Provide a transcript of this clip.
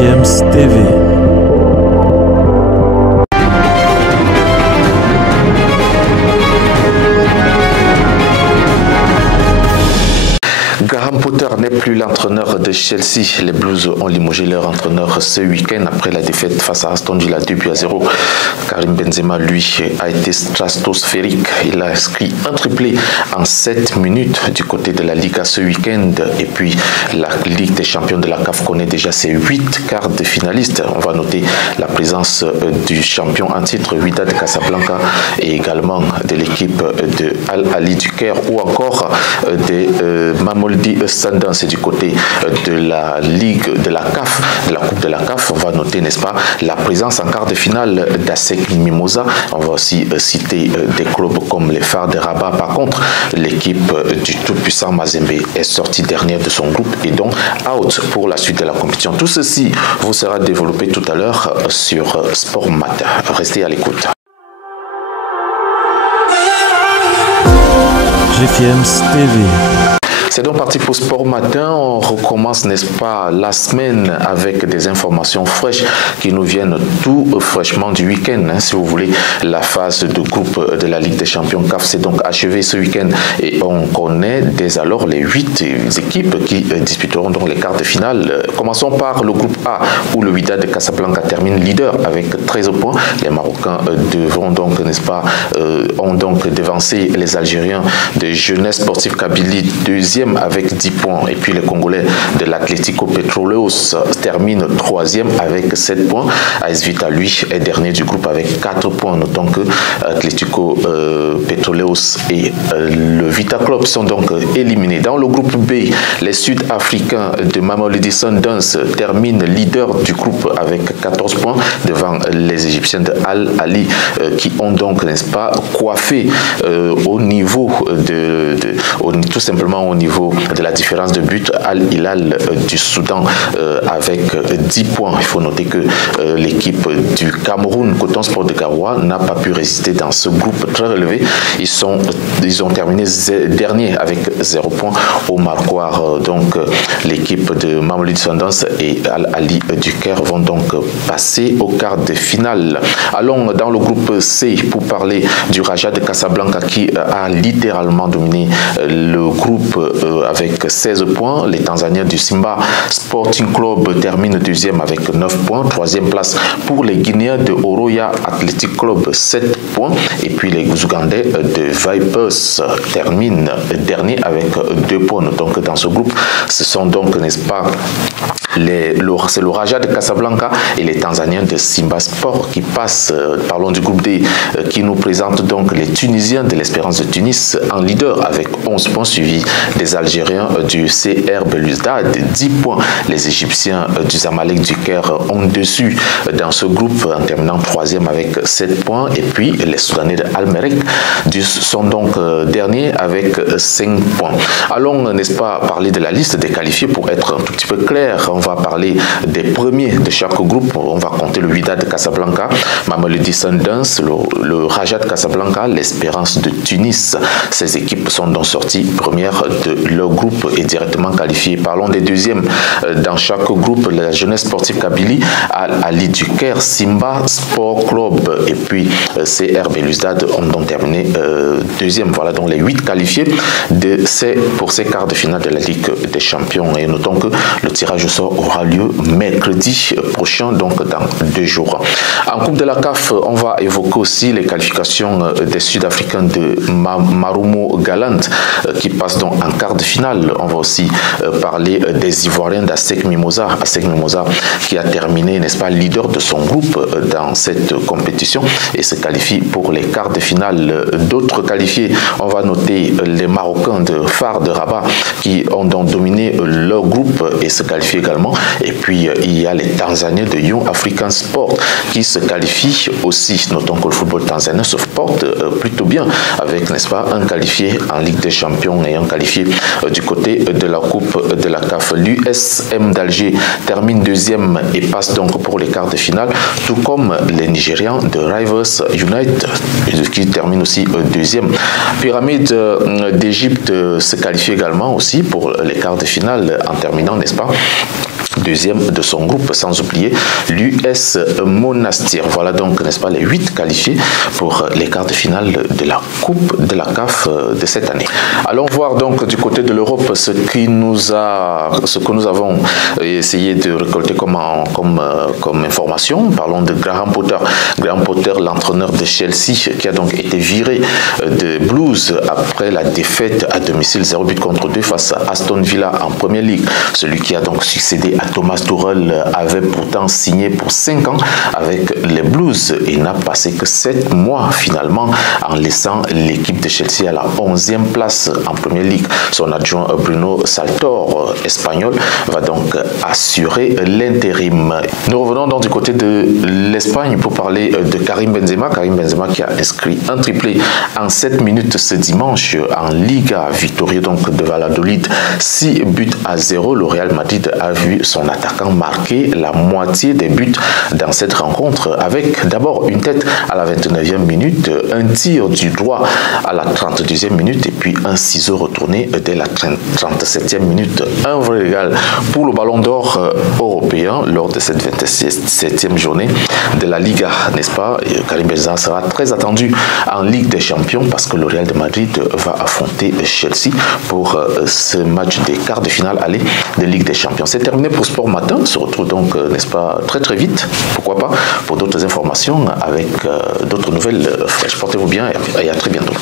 GFM's TV. Graham Potter n'est plus l'entraîneur de Chelsea. Les Blues ont limogé leur entraîneur ce week-end après la défaite face à Aston Villa 2-0. Karim Benzema, lui, a été stratosphérique. Il a inscrit un triplé en 7 minutes du côté de la Liga ce week-end. Et puis, la Ligue des champions de la CAF connaît déjà ses 8 quarts de finalistes. On va noter la présence du champion en titre, Wydad Casablanca, et également de l'équipe de Al Ahly du Caire ou encore de Mamelodi Sundowns du côté de la Ligue de la CAF, de la Coupe de la CAF. On va noter, n'est-ce pas, la présence en quart de finale d'ASEC Mimosa. On va aussi citer des clubs comme les Phares de Rabat. Par contre, l'équipe du tout-puissant Mazembe est sortie dernière de son groupe et donc out pour la suite de la compétition. Tout ceci vous sera développé tout à l'heure sur Sport Matin. Restez à l'écoute. GFM's TV. C'est donc parti pour Sport Matin. On recommence, n'est-ce pas, la semaine avec des informations fraîches qui nous viennent tout fraîchement du week-end. Si vous voulez, la phase de groupe de la Ligue des champions CAF s'est donc achevée ce week-end et on connaît dès alors les 8 équipes qui disputeront donc les quarts de finale. Commençons par le groupe A où le Wydad de Casablanca termine leader avec 13 points. Les Marocains devront donc, n'est-ce pas, ont donc devancé les Algériens de Jeunesse Sportive Kabylie, deuxième avec 10 points. Et puis les Congolais de l'Atlético Petróleos terminent troisième avec 7 points. AS Vita, lui, est dernier du groupe avec 4 points. Notons que Atlético Petróleos et le Vita Club sont donc éliminés. Dans le groupe B, les Sud-Africains de Mamelodi Sundowns terminent leader du groupe avec 14 points devant les Égyptiens de Al Ahly qui ont donc, n'est-ce pas, coiffé au niveau tout simplement au niveau de la différence de but Al Hilal du Soudan avec 10 points. Il faut noter que l'équipe du Cameroun, Coton Sport de Garoua, n'a pas pu résister dans ce groupe très relevé. Ils ont terminé dernier avec 0 points au marquoir. Donc l'équipe de Mamelodi Sundowns et Al Ahly du Caire vont donc passer au quart de finale. Allons dans le groupe C pour parler du Raja de Casablanca qui a littéralement dominé le groupe avec 16 points. Les Tanzaniens du Simba Sporting Club terminent deuxième avec 9 points. Troisième place pour les Guinéens de Oroya Athletic Club, 7 points. Et puis les Ougandais de Vipers terminent dernier avec 2 points. Donc dans ce groupe, ce sont donc, n'est-ce pas, c'est le Raja de Casablanca et les Tanzaniens de Simba Sport qui passent. Parlons du groupe D qui nous présente donc les Tunisiens de l'Espérance de Tunis en leader avec 11 points, suivis des Algériens du CR Belouizdad, 10 points. Les Égyptiens du Zamalek du Caire ont dessus dans ce groupe en terminant troisième avec 7 points. Et puis les Soudanais de Al-Merrek sont donc derniers avec 5 points. Allons, n'est-ce pas, parler de la liste des qualifiés pour être un tout petit peu clair. On va parler des premiers de chaque groupe. On va compter le Wydad de Casablanca, Mamelodi Sundowns, le Raja de Casablanca, l'Espérance de Tunis. Ces équipes sont donc sorties premières de leur groupe est directement qualifié. Parlons des deuxièmes dans chaque groupe. La Jeunesse Sportive Kabylie, Al Ahly du Caire, Simba Sport Club et puis CR Belouizdad ont donc terminé deuxième. Voilà donc les 8 qualifiés pour ces quarts de finale de la Ligue des champions. Et notons que le tirage au sort aura lieu mercredi prochain, donc dans 2 jours. En Coupe de la CAF, on va évoquer aussi les qualifications des Sud-Africains de Marumo Galant qui passent donc en quart de finale. On va aussi parler des Ivoiriens d'ASEC Mimosa. ASEC Mimosa qui a terminé, n'est-ce pas, leader de son groupe dans cette compétition et se qualifie pour les quarts de finale. D'autres qualifiés, on va noter les Marocains de Phares de Rabat qui ont donc dominé leur groupe et se qualifient également. Et puis il y a les Tanzaniens de Young African Sport qui se qualifient aussi. Notons que le football tanzanien se porte plutôt bien avec, n'est-ce pas, un qualifié en Ligue des champions et un qualifié du côté de la Coupe de la CAF. L'USM d'Alger termine deuxième et passe donc pour les quarts de finale, tout comme les Nigérians de Rivers United qui terminent aussi deuxième. Pyramide d'Égypte se qualifie également aussi pour les quarts de finale en terminant, n'est-ce pas, deuxième de son groupe, sans oublier l'US Monastir. Voilà donc, n'est-ce pas, les 8 qualifiés pour les quarts de finale de la Coupe de la CAF de cette année. Allons voir donc du côté de l'Europe ce que nous avons essayé de récolter comme information. Parlons de Graham Potter. Graham Potter, l'entraîneur de Chelsea, qui a donc été viré de Blues après la défaite à domicile 0-2 face à Aston Villa en Premier League. Celui qui a donc succédé à Thomas Tuchel avait pourtant signé pour 5 ans avec les Blues et n'a passé que 7 mois finalement en laissant l'équipe de Chelsea à la 11e place en Premier League. Son adjoint Bruno Saltor, espagnol, va donc assurer l'intérim. Nous revenons donc du côté de l'Espagne pour parler de Karim Benzema. Karim Benzema qui a inscrit un triplé en 7 minutes ce dimanche en Liga, victorieux donc de Valladolid 6-0. Le Real Madrid a vu son attaquant marquer la moitié des buts dans cette rencontre avec d'abord une tête à la 29e minute, un tir du droit à la 32e minute et puis un ciseau retourné dès la 37e minute. Un vrai régal pour le Ballon d'Or européen lors de cette 27e journée de la Liga, n'est-ce pas? Karim Benzema sera très attendu en Ligue des Champions parce que le Real de Madrid va affronter Chelsea pour ce match des quarts de finale aller de Ligue des Champions. C'est terminé pour Sport Matin. On se retrouve donc, n'est-ce pas, très très vite, pourquoi pas, pour d'autres informations avec d'autres nouvelles fraîches. Portez-vous bien et à très bientôt.